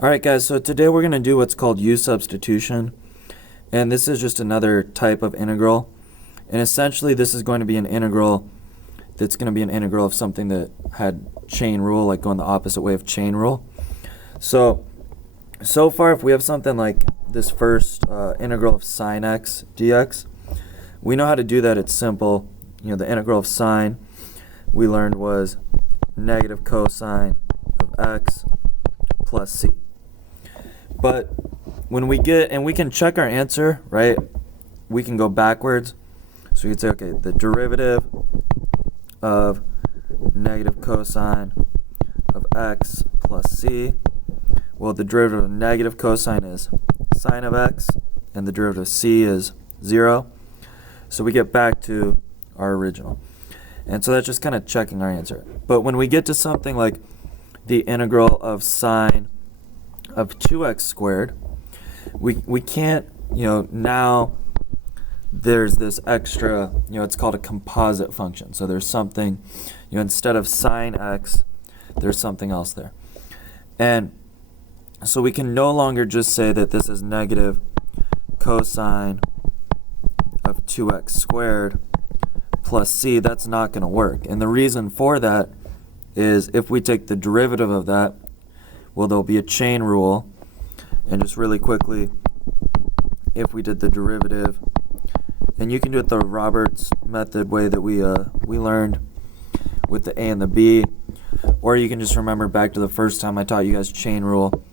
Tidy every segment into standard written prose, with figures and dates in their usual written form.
Alright guys, so today we're going to do what's called u substitution, and this is just another type of integral, and essentially this is going to be an integral that's going to be an integral of something that had chain rule, like going the opposite way of chain rule. So far if we have something like this first integral of sine x dx, we know how to do that. It's simple. You know, the integral of sine we learned was negative cosine of x plus c. But when we get, and we can check our answer, right? We can go backwards. So we could say, okay, the derivative of negative cosine of x plus c. Well, the derivative of negative cosine is sine of x, and the derivative of c is 0. So we get back to our original. And so that's just kind of checking our answer. But when we get to something like the integral of sine of 2x squared, we can't, now there's this extra, it's called a composite function. So there's something, instead of sine x, there's something else there. And so we can no longer just say that this is negative cosine of 2x squared plus c. That's not going to work. And the reason for that is if we take the derivative of that, well, there'll be a chain rule. And just really quickly, if we did the derivative, and you can do it the Roberts method way that we learned with the a and the b, or you can just remember back to the first time I taught you guys chain rule.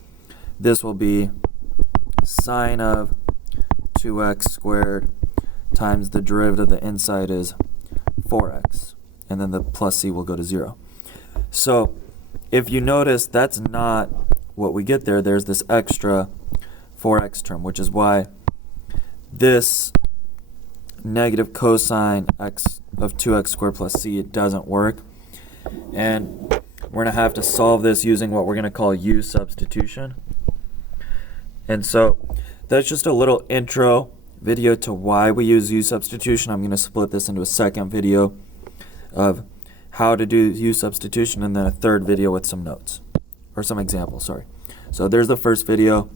This will be sine of 2x squared times the derivative of the inside is 4x, and then the plus c will go to 0. So if you notice, that's not what we get there. There's this extra 4x term, which is why this negative cosine x of 2x squared plus c, it doesn't work. And we're going to have to solve this using what we're going to call u substitution. And so that's just a little intro video to why we use u substitution. I'm going to split this into a second video of how to do u substitution, and then a third video with some notes, or some examples, sorry. So there's the first video.